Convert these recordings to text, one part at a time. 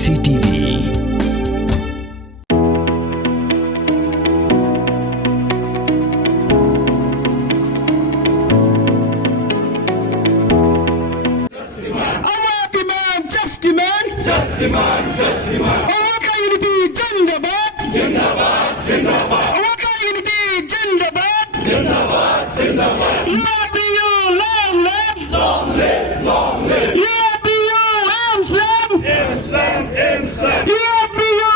CCTV. Just demand. Awaka Unity, Jindabad. Jindabad, Zindabad. Awaka Unity, Jindabad. Zindabad, Zindabad. UPU, long live. Long live, long live. UPU, Amslam. Amslam, Amslam. UPU,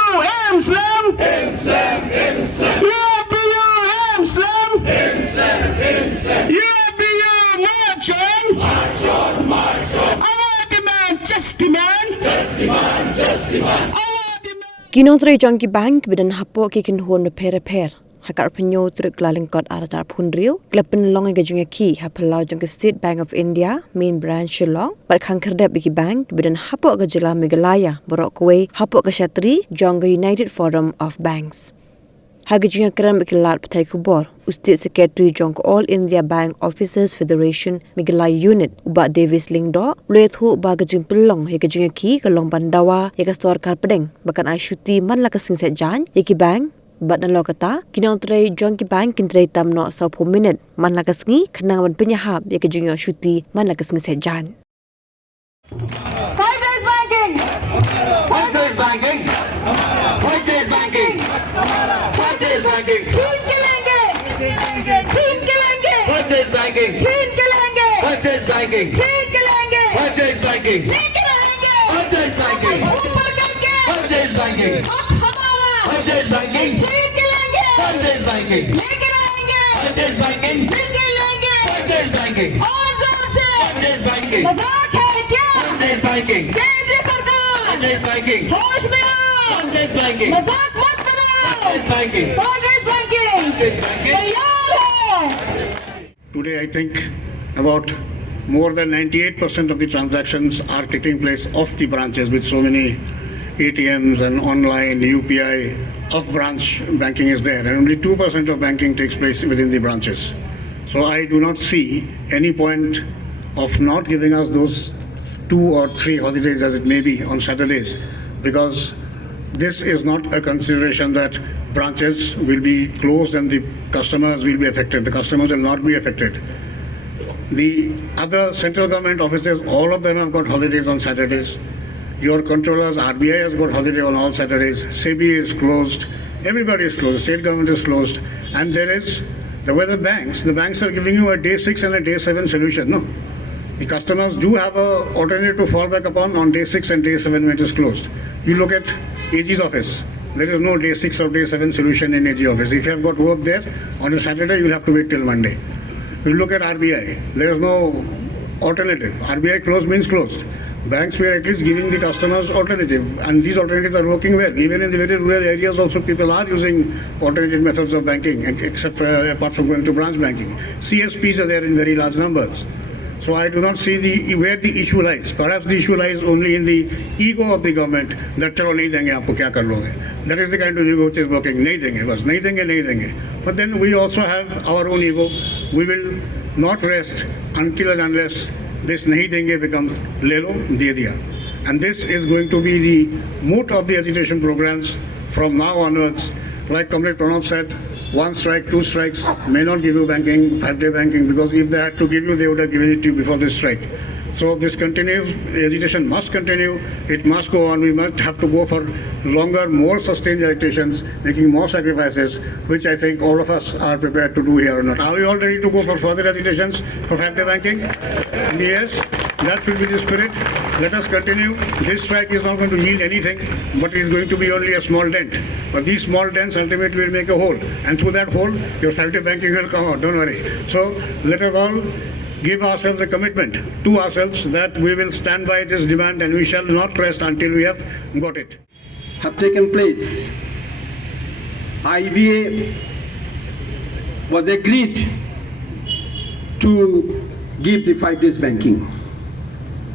Amslam. Amslam, Amslam. UPU, Amslam. Amslam, Amslam. UPU, march on. March on, march on. Our demand, just demand. Just demand, just demand. Kinotray Junkie Bank bidan hapo kikin hon repair. Hakar penyo truk lalingkot aratar punriu. Klepen long gajungnya ki hapalau jungke State Bank of India main branch Shillong. Bar kangkerdap biki bank bidan hapo gajela Meghalaya borok kwe hapo kashatri Jonga United Forum of Banks. Hagajungnya keran bikilat petai kubor. State Secretary Jong All India Bank Officers Federation Meghalaya Unit uba Davis Lingdo luethu uba gajung pelong hegajungnya ki kalong bandawa yaka store karpedeng bakan ai syuti man lakasing set jan yaki bank bat na lokata kinontre Jonki Bank kintre tamno sau minute man lakasingi kenangan penyahap yaka jungyo syuti man lakasing set jan. 5 days banking. 5 days banking. 5 days banking. 5 days banking. Chhin ke lenge. Chhin ke lenge. 5 days banking. Chhin ke lenge. 5 days banking. Chhin ke lenge. 5 days banking. Leke rahenge. 5 days banking. Upar karke. 5 days banking. Ab hamara. 5 days banking. Chhin ke lenge. 5 days banking. Leke rahenge. 5 days banking. Leke lenge. 5 days banking. और जोर से 5 days banking. मजाक है क्या? 5 days banking. केंद्र सरकार 5 days banking. होश में आओ 5 days banking. मजाक मत बनाओ 5 days banking. 5 days banking. 5 days banking. तैयार है. Today, I think about more than 98% of the transactions are taking place off the branches with so many ATMs and online UPI. Off-branch banking is there, and only 2% of banking takes place within the branches. So I do not see any point of not giving us those 2 or 3 holidays as it may be on Saturdays, because this is not a consideration that branches will be closed and the customers will be affected. The customers will not be affected. The other central government offices, all of them have got holidays on Saturdays. Your controllers, RBI has got holiday on all Saturdays. SEBI is closed. Everybody is closed. State government is closed. And there is the banks are giving you a day 6 and a day 7 solution. No, the customers do have an alternative to fall back upon on day 6 and day 7 when it is closed. You look at AG's office. There is no day 6 or day 7 solution in AG office. If you have got work there on a Saturday, you will have to wait till Monday. You look at RBI. There is no alternative. RBI closed means closed. Banks were at least giving the customers alternative, and these alternatives are working well. Even in the very rural areas also, people are using alternative methods of banking, except for, apart from going to branch banking. CSPs are there in very large numbers. So I do not see where the issue lies. Perhaps the issue lies only in the ego of the government that chalo nahi denge aapko kya kar loge. That is the kind of ego which is working. Nahi denge, bas nahi denge. But then we also have our own ego. We will not rest until and unless this nahi denge becomes le lo, de diya. And this is going to be the moot of the agitation programs from now onwards. Like Comrade Pranab said, 1 strike, 2 strikes may not give you banking, 5-day banking, because if they had to give you, they would have given it to you before this strike. So this continues, the agitation must continue, it must go on, we must have to go for longer, more sustained agitations, making more sacrifices, which I think all of us are prepared to do here or not. Are we all ready to go for further agitations for 5-day banking? Yes, that should be the spirit. Let us continue. This strike is not going to yield anything, but it is going to be only a small dent. But these small dents ultimately will make a hole, and through that hole, your 5-day banking will come out, don't worry. So let us all give ourselves a commitment to ourselves that we will stand by this demand and we shall not rest until we have got it. Have taken place. IVA was agreed to give the 5 days banking.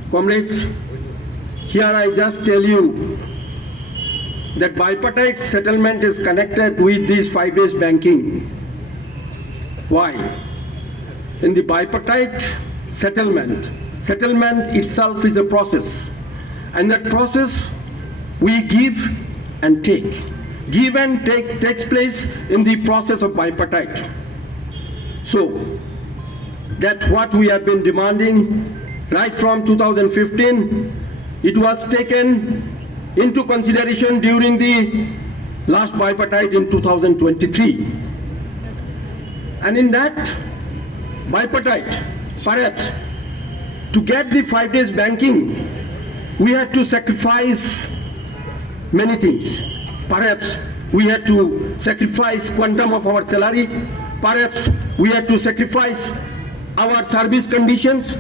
Comrades, here I just tell you that bipartite settlement is connected with this 5 days banking. Why? In the bipartite settlement itself is a process, and that process we give and take. Give and take takes place in the process of bipartite. So, that's what we have been demanding right from 2015. It was taken into consideration during the last bipartite in 2023. And in that bipartite, perhaps to get the 5 days banking, we had to sacrifice many things. Perhaps we had to sacrifice quantum of our salary. Perhaps we had to sacrifice our service conditions.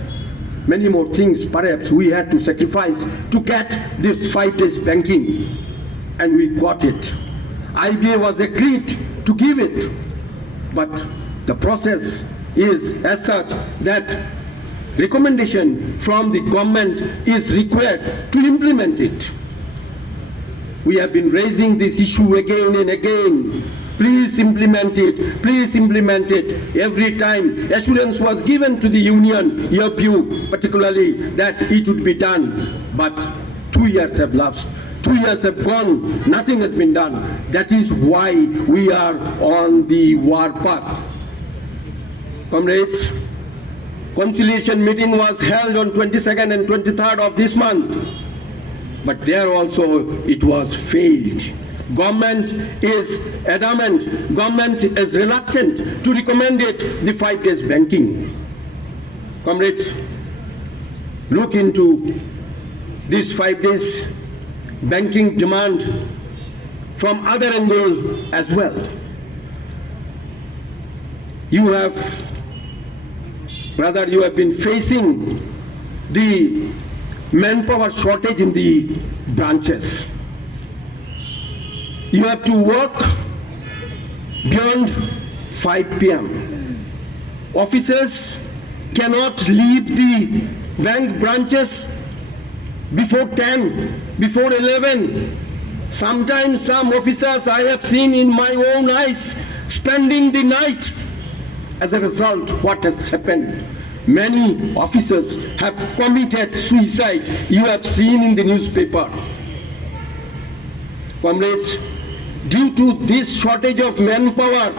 Many more things perhaps we had to sacrifice to get this 5 days banking. And we got it. IBA was agreed to give it. But the process is as such that recommendation from the government is required to implement it. We have been raising this issue again and again. Please implement it. Please implement it. Every time assurance was given to the union, your view particularly, that it would be done. But 2 years have lapsed. 2 years have gone. Nothing has been done. That is why we are on the war path. Comrades, conciliation meeting was held on 22nd and 23rd of this month. But there also it was failed. Government is adamant, government is reluctant to recommend it, the 5 days banking. Comrades, look into this 5 days banking demand from other angle as well. You have been facing the manpower shortage in the branches. You have to work beyond 5 p.m. Officers cannot leave the bank branches before 10, before 11. Sometimes some officers I have seen in my own eyes spending the night. As a result, what has happened? Many officers have committed suicide. You have seen in the newspaper. Comrades, due to this shortage of manpower,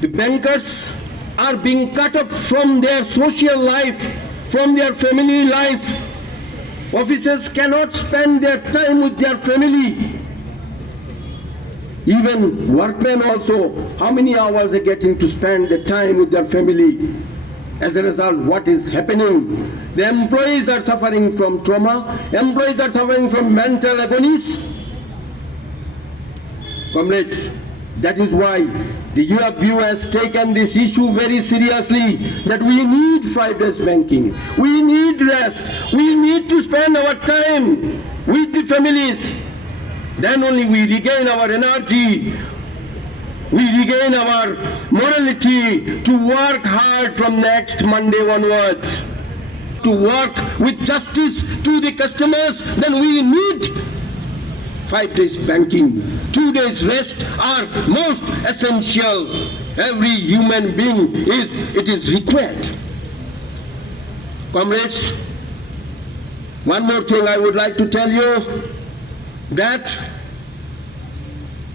the bankers are being cut off from their social life, from their family life. Officers cannot spend their time with their family. Even workmen also, how many hours are getting to spend the time with their family? As a result, what is happening? The employees are suffering from trauma. Employees are suffering from mental agonies. Comrades, that is why the UFU has taken this issue very seriously, that we need 5 days banking. We need rest. We need to spend our time with the families. Then only we regain our energy. We regain our morality to work hard from next Monday onwards. To work with justice to the customers, then we need 5 days banking. 2 days rest are most essential. Every human being is required. Comrades, one more thing I would like to tell you, that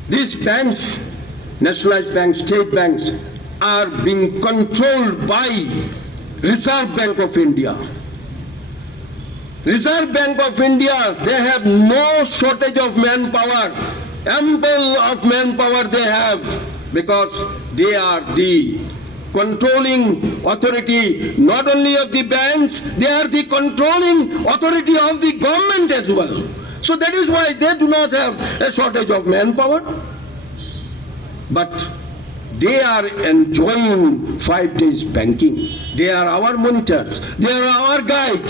these banks, nationalized banks, state banks, are being controlled by Reserve Bank of India. Reserve Bank of India, they have no shortage of manpower. Ample of manpower they have, because they are the controlling authority not only of the banks, they are the controlling authority of the government as well. So that is why they do not have a shortage of manpower. But they are enjoying 5 days banking. They are our monitors. They are our guide.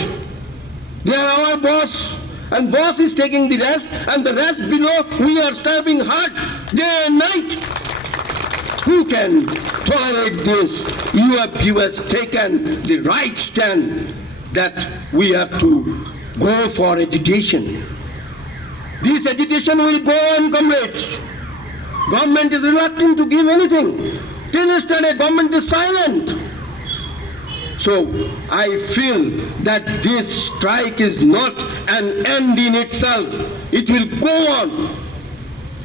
They are our boss. And boss is taking the rest, and the rest below, we are starving hard day and night. Who can tolerate this? UFU has taken the right stand that we have to go for agitation. This agitation will go on, comrades. Government is reluctant to give anything. Till yesterday, government is silent. So I feel that this strike is not an end in itself. It will go on.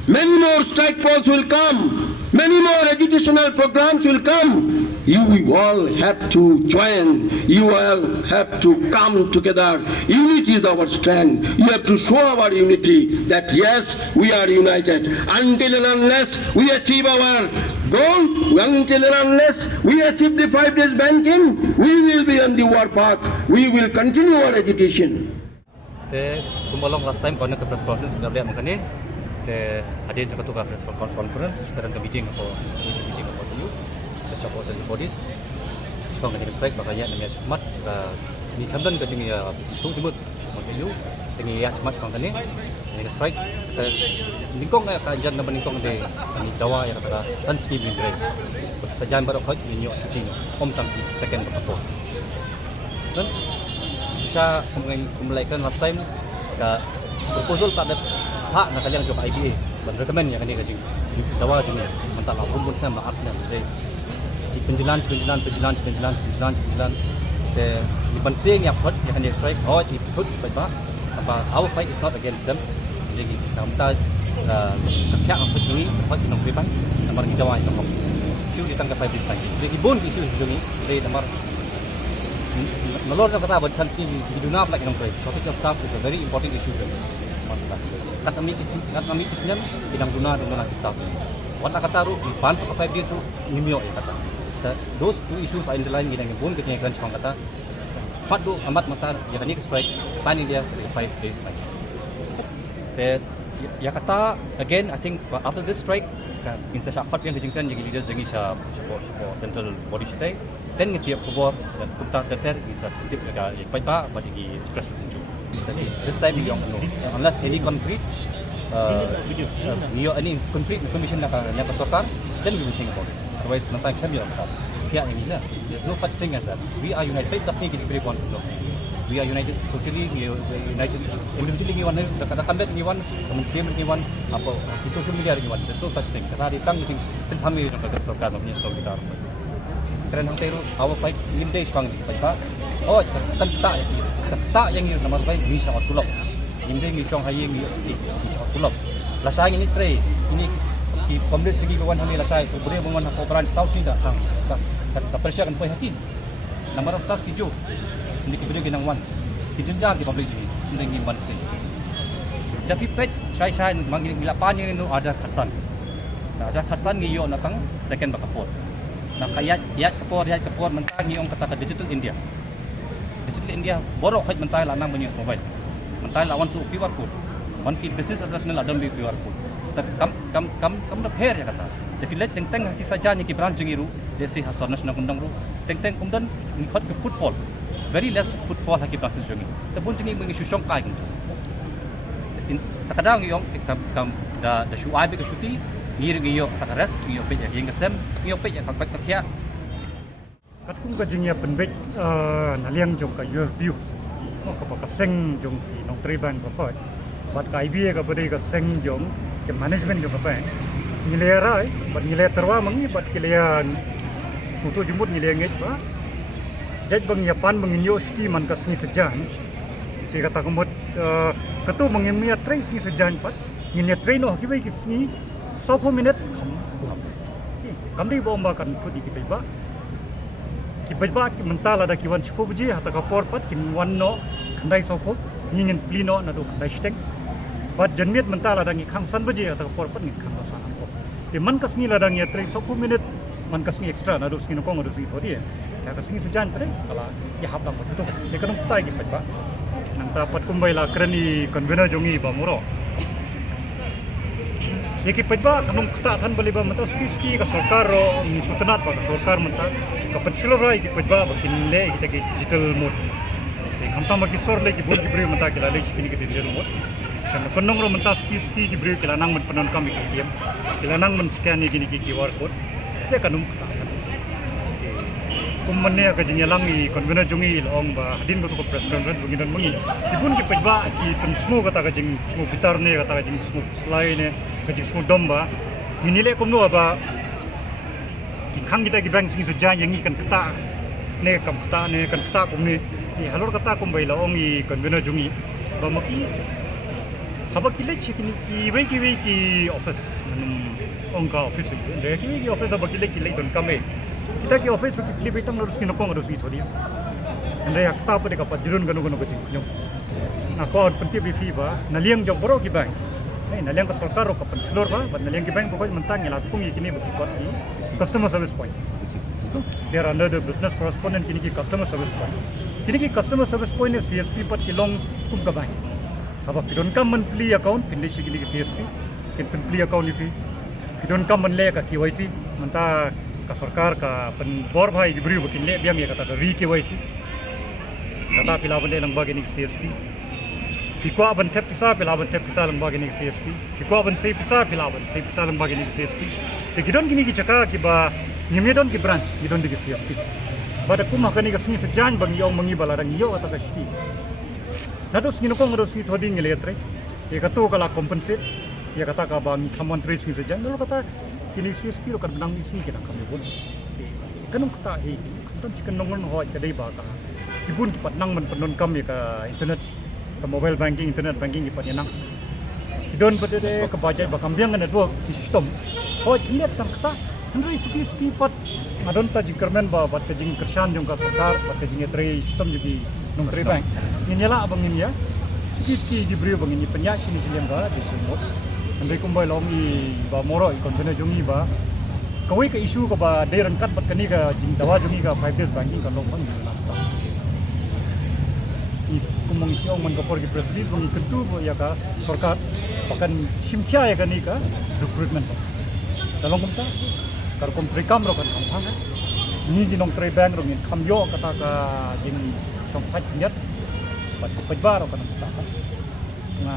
Many more strike polls will come. Many more educational programs will come. You all have to join. You all have to come together. Unity is our strength. You have to show our unity that yes, we are united. Until and unless we achieve our goal, until and unless we achieve the 5 days banking, we will be on the war path. We will continue our education. Te kumolong last time kau nak ke press conference kita lihat makanya te hadir ke ketua press conference sekarang ke meeting apa tu sesiapa orang bodies sekarang ni strike makanya namanya semat ni samdan ke jengi tu jemut makanya jengi ya semat makanya ni strike ningkong ka jan na ningkong de ni dawa ya kata sanski bin drive sajan baru khot ni nyok shooting tang second ke 4 dan saya kumulaikan last time ke proposal tak ada hak nak kalian jom IBA dan recommend yang ini kajing dawa jumlah mentak lah pun saya mak asnan dari penjelan de di pansing yang hot yang dia strike hot di tut baik apa our fight is not against them jadi kita kekyak apa juni hot di nomor berapa nomor kita dawa nomor isu ditangkap 5 days lagi jadi bun isu juni dari nomor Malor kata buat sanksi di dunia like nomor shortage of staff is a very important issue kan kami kisahnya bidang guna dengan staff. Wana kata ru di pansuk ke 5 days nimio kata. Those two issues are in the line bidang pun ketinggalan crunch kata. Padu amat mata yang ni strike pani dia 5 days lagi. Ya kata again I think after this strike insa syapat yang dijengkan jadi leaders jangi support central body sitai then siap kubur dan kita terter insa tip ada baik bagi express tunjuk. This time yang unless any concrete any concrete information nak pasokar, then we will think about it. Otherwise, nanti kami akan pihak yang ini. There's no such thing as that. We are united. That's kita beri point untuk. We are united socially. We are united individually. Ni one, kata kambat ni one, kemensiam ni one, apa di social media ni one. There's no such thing. Kata hari tang itu kami nak pasokar namanya so kita. Kerana hang teru our fight 5 days bang kita. Oh, tak yang ini nama baik ni sangat tulok. Ini ni song hai ni sangat tulok. Lasai ini tray ini di pemerintah segi kawan kami lasai boleh meman operan south ni dah hang. Tak persiakan poi hati. Nama rasa sekijo. Ini kita beri genang wan. Dijenjar di public ini ini bansi. Tapi pet saya manggil bila panjang ini ada khasan. Ada khasan ni yo natang second baka fourth. Nak ayat kepor mentang ni orang kata digital India. Digital India borok haj mentai lanang menyus mobile. Mentai lawan su QR code. Man ki business address ni ladam QR code. Kam dah pair ya kata. Jadi let teng hasi saja ni ki branch ngiru desi hasar nasional undang ru. Teng umdan ni khot ke footfall. Very less footfall haki branch jongi. Tabun jengi mengi syong kai gitu. Takadang yung kam da shu aibe ke shuti ngir takaras ngiyok pe yang kesem ngiyok pe yang kakak takya kat kum ka jingya penbek naliang jong ka yer piu ka pa seng jong ki nong triban ka pa bat ka IBA ka bade ka seng jong ke management jong ka pa ngilera bat ngile terwa mangi bat kilian sutu jumut ngile nget ba jaj bang yapan menginyo ski man ka sni sejan si kata kumut ketu mengimia train sni sejan pat nginya train no kibai ki sni 4 minit kami bomba kan kudi kita ki mental ada kiwan cukup je hata kapor pat kin wanno kandai soko ngin plino na do kandai stek pat jenmiet mental ada ngi khang san baje hata kapor pat ngi khang san ko te man kasni la dang ya 3 minit man kasni extra na do skin ko ngado si thodi ya kasni sejan pada skala ya hab dak betul te kanong tai ki pat nang dapat kumbai la krani convener jongi ba muro Yaki pajba kanong kata tan baliba mata ski ka sarkar ro ni sutanat ba sarkar mata ka pensilovra yaki pajba ba kinle kita ke digital mode te khamta ma ki sor le ki bol ki bre mata ke la le ki ke digital mode san kanong ro mata ski ki bre ke lanang man panan kam ki ke lanang man scan ni ki QR code te kanong kata kummanne ka jinyalang i convener jungi long ba hadin ko press conference bungidan mangi tibun ki pajba ki pensmo kata ka jing smo bitar ne kata ka jing smo slide ne ka jing smo domba nginile kumno ba ki khang kita ki bank sing sejan yang kan kata ne kamta ne kan kata kum ni halor kata kum bai la ong I convener jungi ba maki haba kile chikini ki office ong ka office de ki office haba kile don kame kita ki office ki kile betang harus kinokong harus itu dia ande akta pa de ka padrun ganu ko jing na ko penti BP ba naliang jong boro ki bank naliang ka sarkar ro ka pensilor ba naliang ki bank ko mentang la kung kini ba ki customer service point they are under the business correspondent kini ki customer service point kini ki customer service point is CSP pat ki long kum ka bank aba kidon ka monthly account kini kini ki CSP kin monthly account ni kidon ka man le ka KYC manta ka sarkar ka pen bor bhai gibri bukin le biang ye kata ka KYC kata pilawan le lang bagi ni CSP Pikwa ban tep pisa pilawan tep pisa lang bagi ni CSP Pikwa ban sei pisa pilawan sei pisa lang bagi ni CSP Tekidon kini ki chaka ki ba nyemedon ki branch kidon di CSP Bada kuma kani ka sini sejan bang yong mangi balarang yo ata ka sti Nados ngino kong nados ki thoding ngeletre ye kato kala compensate ye kata ka bang someone trace ki sejan lo kata kini CSP lo kan benang isi kita kami pun kanong kata he kan chikan nongon ho ka dei ba ka kibun ki patnang man penon kam ye ka internet ka mobile banking internet banking ki patnang kidon pate de ka bajai ba kambiang network system ho kilet tang kata Henry suki pat ngadon ta jingkermen ba bat ka jing kersan jong ka sarkar bat ka jing tre system jadi nong tre bank ninyala abang ninya suki diberi bang ini penyak sini siliam ga di semut Henry kumbai longi ba moro konvener jungi ba kawai ka isu ka ba de rangkat bat kani ka jing dawa jungi ka 5 days banking kan long bang lasta I kumong siong man ka por ki press release bang kentu ya ka sarkar pakan simkhya ya kani ka recruitment dalong kumta kar kom prekam ro kan kamphang ni jinong tre bank ro ngin khamyo kata ka jin song phat nyat bat pajba ro kan ta na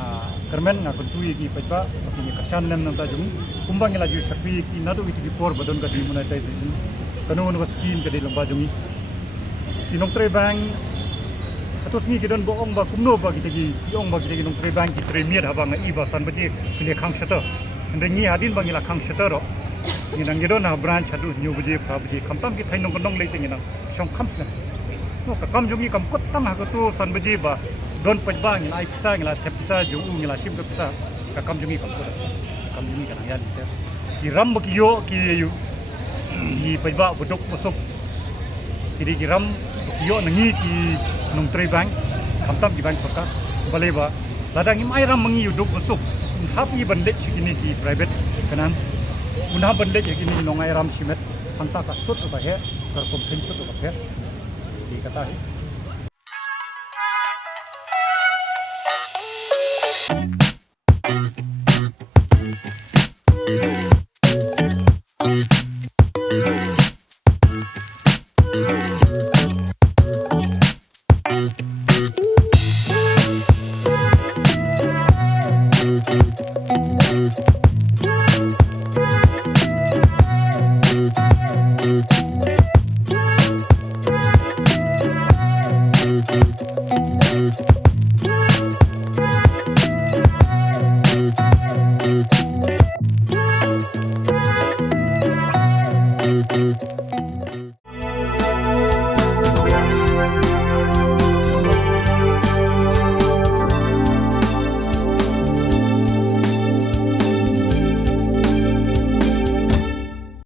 kermen nga kuntui ki pajba ni kasan nan ta jung kumbang ila ju sakwi ki nadu iti por badon ka demonetization kanon ko scheme ka de lamba jungi jinong tre bank atos ni kidon boong ba kumno ba kita gi siong ba kita jinong tre bank ki tre miat habang nga iba san baji kile khang shata ndengi hadin bangila khang shata ro ni nang gido na branch hadu new buji pa buji kamtam ki thainong kondong leite ni nang song khams na no ka kam jungi kam kot tam ha ko tu san buji ba don pajba ni lai pisa ni la thep pisa ju ni la sim ka pisa ka kam jungi kam kot kam jungi kan ya ni ki ram ki yo ki yu ni pajba budok masuk ki ram yo nangi ki nong tre bank kamtam ki bank sarkar bale ba ladang im ai ram mangi yu dok masuk happy ban lech kini ki private finance unha ban lech kini nongai ram simet hanta ka sut ba he kar kom thin sut ba he di kata he